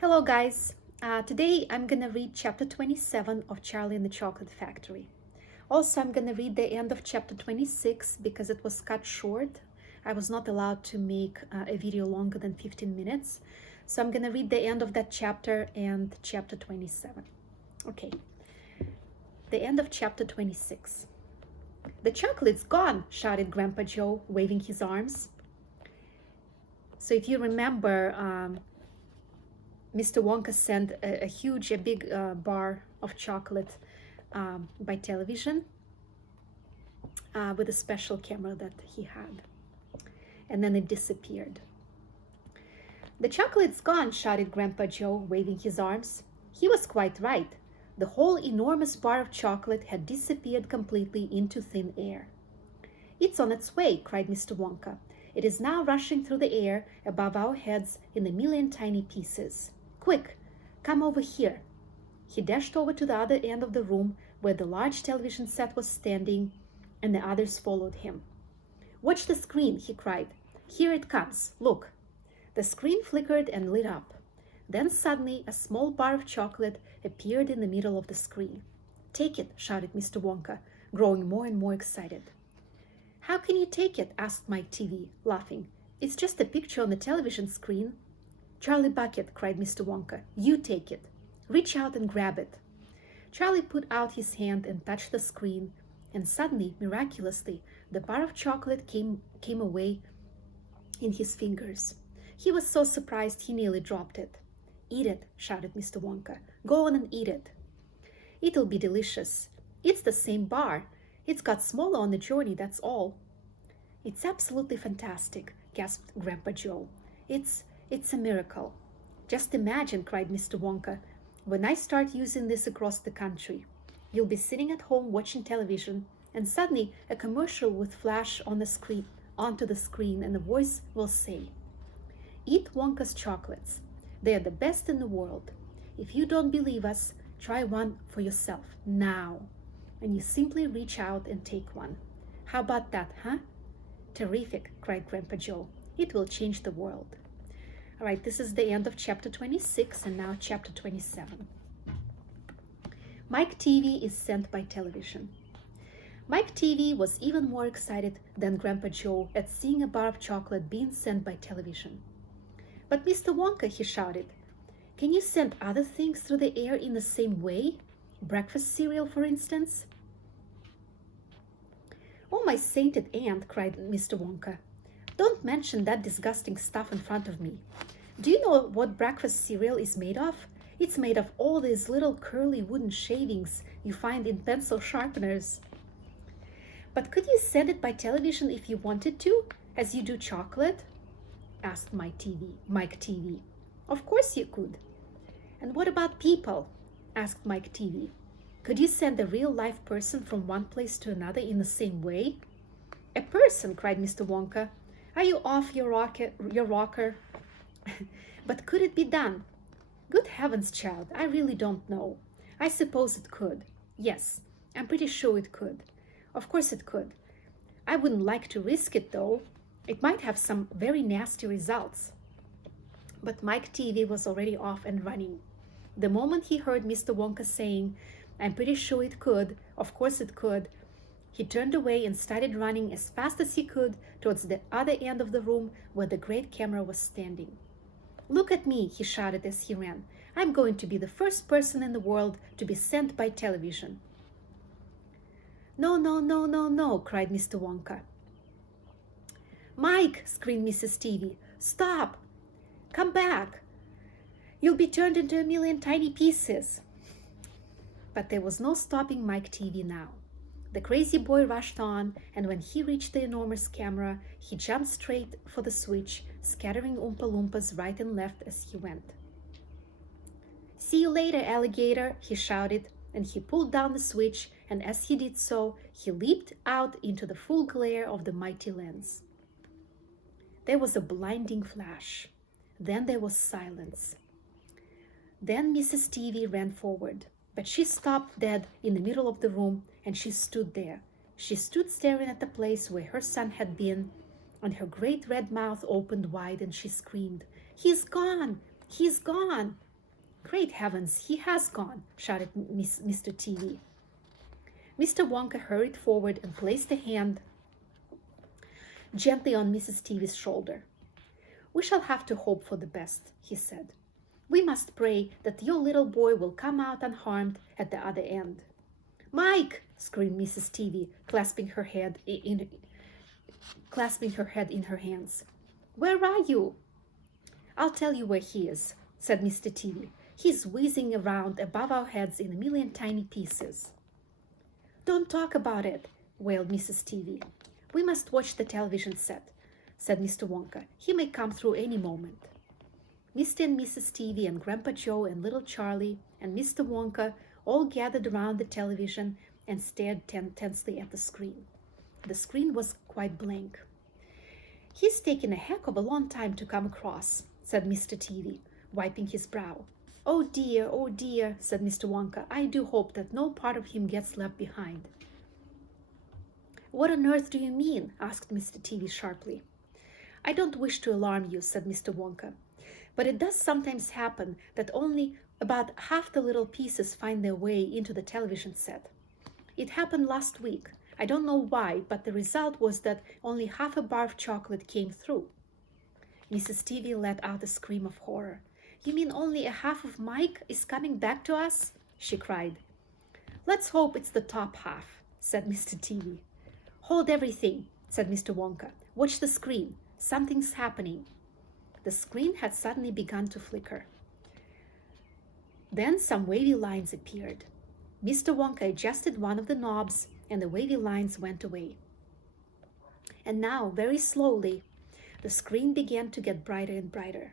Hello guys, today I'm gonna read chapter 27 of Charlie and the Chocolate Factory. Also, I'm gonna read the end of chapter 26 because it was cut short. I was not allowed to make a video longer than 15 minutes. So I'm gonna read the end of that chapter and chapter 27. Okay, the end of chapter 26. "The chocolate's gone," shouted Grandpa Joe, waving his arms. So if you remember, Mr. Wonka sent a big bar of chocolate by television with a special camera that he had. And then it disappeared. "The chocolate's gone," shouted Grandpa Joe, waving his arms. He was quite right. The whole enormous bar of chocolate had disappeared completely into thin air. "It's on its way," cried Mr. Wonka. "It is now rushing through the air above our heads in a million tiny pieces. Quick, come over here." He dashed over to the other end of the room where the large television set was standing, and the others followed him. "Watch the screen," he cried. "Here it comes. Look." The screen flickered and lit up. Then suddenly a small bar of chocolate appeared in the middle of the screen. "Take it," shouted Mr. Wonka, growing more and more excited. "How can you take it?" asked Mike TV, laughing. "It's just a picture on the television screen." "Charlie Bucket," cried Mr. Wonka, "you take it. Reach out and grab it." Charlie put out his hand and touched the screen, and suddenly, miraculously, the bar of chocolate came away in his fingers. He was so surprised he nearly dropped it. "Eat it," shouted Mr. Wonka. "Go on and eat it." "It'll be delicious. It's the same bar. It's got smaller on the journey, that's all." "It's absolutely fantastic," gasped Grandpa Joe. It's a miracle." "Just imagine," cried Mr. Wonka, "when I start using this across the country. You'll be sitting at home watching television, and suddenly a commercial will flash onto the screen, and a voice will say, 'Eat Wonka's chocolates. They are the best in the world. If you don't believe us, try one for yourself now.' And you simply reach out and take one. How about that, huh?" "Terrific," cried Grandpa Joe. "It will change the world." All right, this is the end of chapter 26 and now chapter 27. Mike TV is sent by television. Mike TV was even more excited than Grandpa Joe at seeing a bar of chocolate being sent by television. "But Mr. Wonka," he shouted, "can you send other things through the air in the same way? Breakfast cereal, for instance?" "Oh, my sainted aunt," cried Mr. Wonka. "Don't mention that disgusting stuff in front of me. Do you know what breakfast cereal is made of? It's made of all these little curly wooden shavings you find in pencil sharpeners." "But could you send it by television if you wanted to, as you do chocolate?" asked Mike TV. "Of course you could." "And what about people?" asked Mike TV. "Could you send a real live person from one place to another in the same way?" "A person?" cried Mr. Wonka. "Are you off your rocker?" "But could it be done?" "Good heavens, child, I really don't know. I suppose it could. Yes, I'm pretty sure it could. Of course it could. I wouldn't like to risk it, though. It might have some very nasty results." But Mike TV was already off and running. The moment he heard Mr. Wonka saying, "I'm pretty sure it could, of course it could," he turned away and started running as fast as he could towards the other end of the room where the great camera was standing. "Look at me," he shouted as he ran. "I'm going to be the first person in the world to be sent by television." "No, no, no, no, no," cried Mr. Wonka. "Mike," screamed Mrs. TV, "stop! Come back! You'll be turned into a million tiny pieces." But there was no stopping Mike TV now. The crazy boy rushed on, and when he reached the enormous camera, he jumped straight for the switch, scattering Oompa Loompas right and left as he went. "See you later, alligator," he shouted, and he pulled down the switch, and as he did so, he leaped out into the full glare of the mighty lens. There was a blinding flash. Then there was silence. Then Mrs. TV ran forward, but she stopped dead in the middle of the room, and she stood there. She stood staring at the place where her son had been, and her great red mouth opened wide, and she screamed, "He's gone! He's gone!" Great heavens, he has gone, shouted Mr. TV. Mr. Wonka hurried forward and placed a hand gently on Mrs. TV's shoulder. We shall have to hope for the best, he said. We must pray that your little boy will come out unharmed at the other end. Mike! Screamed Mrs. TV, clasping her head in her hands. Where are you? I'll tell you where he is, said Mr. TV. He's whizzing around above our heads in a million tiny pieces. Don't talk about it, wailed Mrs. TV. We must watch the television set, said Mr. Wonka. He may come through any moment. Mr. and Mrs. TV and Grandpa Joe and little Charlie and Mr. Wonka all gathered around the television and stared tensely at the screen. The screen was quite blank. He's taken a heck of a long time to come across, said Mr. TV, wiping his brow. Oh dear, said Mr. Wonka. I do hope that no part of him gets left behind. What on earth do you mean? Asked Mr. TV sharply. I don't wish to alarm you, said Mr. Wonka, but it does sometimes happen that only about half the little pieces find their way into the television set. It happened last week. I don't know why, but the result was that only half a bar of chocolate came through. Mrs. TV let out a scream of horror. You mean only a half of Mike is coming back to us? She cried. Let's hope it's the top half, said Mr. TV. Hold everything, said Mr. Wonka. Watch the screen. Something's happening. The screen had suddenly begun to flicker. Then some wavy lines appeared. Mr. Wonka adjusted one of the knobs and the wavy lines went away. And now, very slowly, the screen began to get brighter and brighter.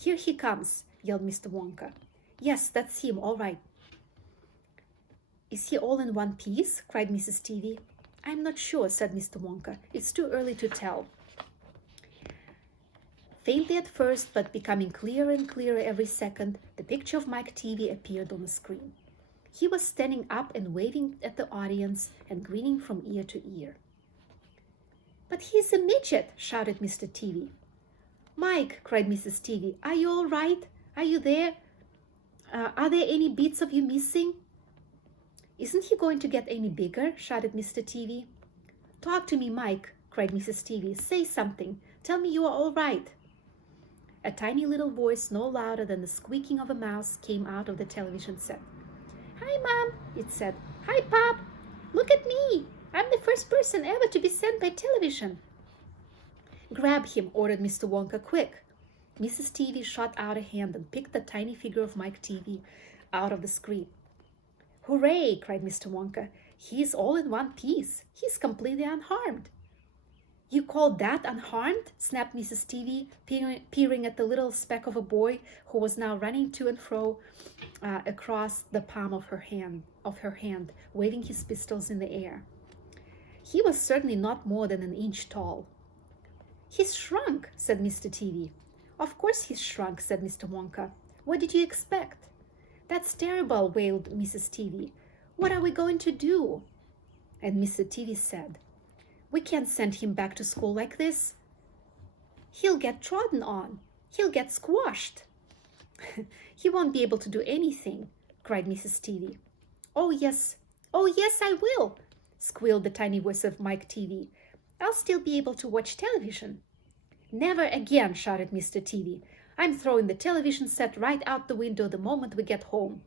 Here he comes, yelled Mr. Wonka. Yes, that's him, all right. Is he all in one piece? Cried Mrs. TV. I'm not sure, said Mr. Wonka. It's too early to tell. Faintly at first, but becoming clearer and clearer every second, the picture of Mike TV appeared on the screen. He was standing up and waving at the audience and grinning from ear to ear. But he's a midget, shouted Mr. TV. Mike, cried Mrs. TV, are you all right? Are you there? Are there any bits of you missing? Isn't he going to get any bigger? Shouted Mr. TV. Talk to me, Mike, cried Mrs. TV. Say something. Tell me you are all right. A tiny little voice, no louder than the squeaking of a mouse, came out of the television set. Hi, Mom, it said. Hi, Pop. Look at me. I'm the first person ever to be sent by television. Grab him, ordered Mr. Wonka, quick. Mrs. TV shot out a hand and picked the tiny figure of Mike TV out of the screen. Hooray, cried Mr. Wonka. He's all in one piece. He's completely unharmed. You call that unharmed? Snapped Mrs. TV, peering at the little speck of a boy who was now running to and fro across the palm of her hand, waving his pistols in the air. He was certainly not more than an inch tall. He's shrunk, said Mr. TV. Of course he's shrunk, said Mr. Wonka. What did you expect? That's terrible, wailed Mrs. TV. What are we going to do? And Mr. TV said, we can't send him back to school like this. He'll get trodden on. He'll get squashed. He won't be able to do anything, cried Mrs. TV. Oh, yes, I will, squealed the tiny voice of Mike TV. I'll still be able to watch television. Never again, shouted Mr. TV. I'm throwing the television set right out the window the moment we get home.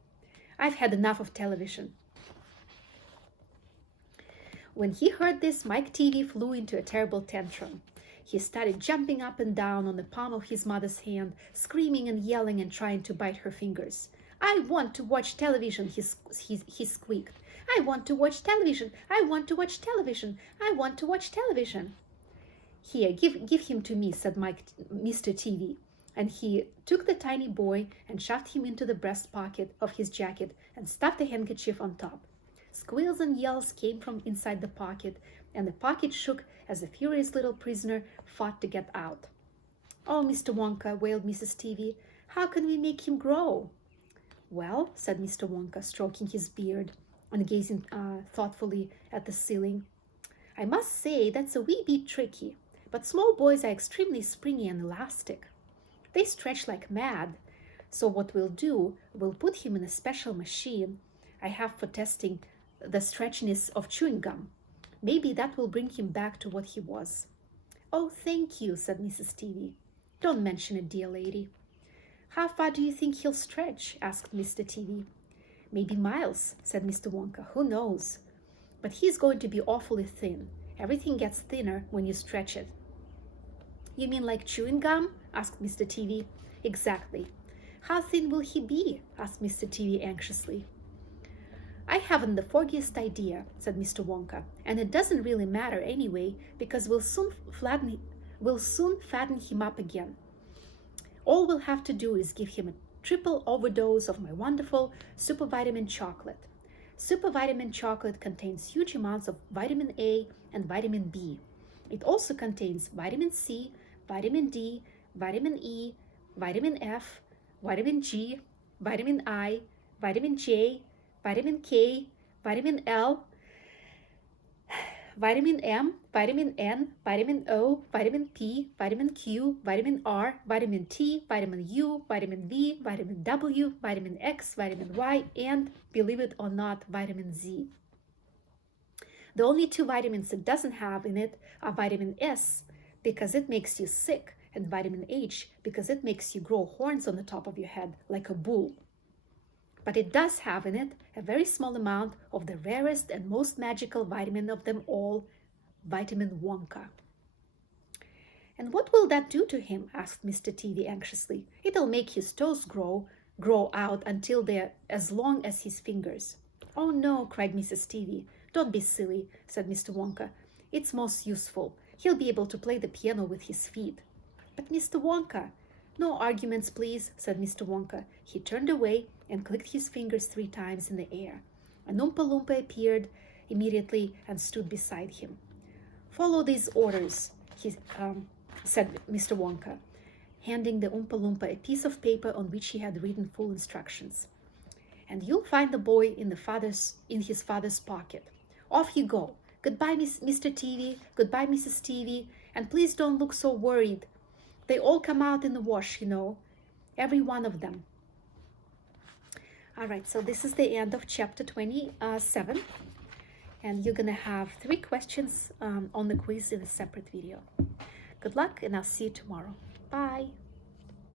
I've had enough of television. When he heard this, Mike TV flew into a terrible tantrum. He started jumping up and down on the palm of his mother's hand, screaming and yelling and trying to bite her fingers. I want to watch television, he squeaked. I want to watch television. I want to watch television. I want to watch television. Here, give him to me, said Mr. TV. And he took the tiny boy and shoved him into the breast pocket of his jacket and stuffed a handkerchief on top. Squeals and yells came from inside the pocket, and the pocket shook as the furious little prisoner fought to get out. Oh, Mr. Wonka, wailed Mrs. TV, how can we make him grow? Well, said Mr. Wonka, stroking his beard and gazing thoughtfully at the ceiling, I must say that's a wee bit tricky, but small boys are extremely springy and elastic. They stretch like mad. So what we'll do, we'll put him in a special machine I have for testing the stretchiness of chewing gum. Maybe that will bring him back to what he was. Oh, thank you, said Mrs. Teavee. Don't mention it, dear lady. How far do you think he'll stretch? Asked Mr. Teavee. Maybe miles, said Mr. Wonka. Who knows? But he's going to be awfully thin. Everything gets thinner when you stretch it. You mean like chewing gum? Asked Mr. Teavee. Exactly. How thin will he be? Asked Mr. Teavee anxiously. I haven't the foggiest idea, said Mr. Wonka, and it doesn't really matter anyway, because we'll soon fatten him up again. All we'll have to do is give him a triple overdose of my wonderful supervitamin chocolate. Supervitamin chocolate contains huge amounts of vitamin A and vitamin B. It also contains vitamin C, vitamin D, vitamin E, vitamin F, vitamin G, vitamin I, vitamin J, vitamin K, vitamin L, vitamin M, vitamin N, vitamin O, vitamin P, vitamin Q, vitamin R, vitamin T, vitamin U, vitamin V, vitamin W, vitamin X, vitamin Y, and, believe it or not, vitamin Z. The only two vitamins it doesn't have in it are vitamin S, because it makes you sick, and vitamin H, because it makes you grow horns on the top of your head like a bull. But it does have in it a very small amount of the rarest and most magical vitamin of them all, vitamin Wonka. And what will that do to him? Asked Mr. Teavee anxiously. It'll make his toes grow out until they're as long as his fingers. Oh no, cried Mrs. Teavee. Don't be silly, said Mr. Wonka. It's most useful. He'll be able to play the piano with his feet. But Mr. Wonka, no arguments, please, said Mr. Wonka. He turned away and clicked his fingers 3 times in the air. An Oompa Loompa appeared immediately and stood beside him. Follow these orders, said Mr. Wonka, handing the Oompa Loompa a piece of paper on which he had written full instructions. And you'll find the boy in his father's pocket. Off you go. Goodbye, Mr. Teavee. Goodbye, Mrs. Teavee. And please don't look so worried. They all come out in the wash, you know. Every one of them. All right, so this is the end of chapter 27. And you're going to have 3 questions on the quiz in a separate video. Good luck, and I'll see you tomorrow. Bye.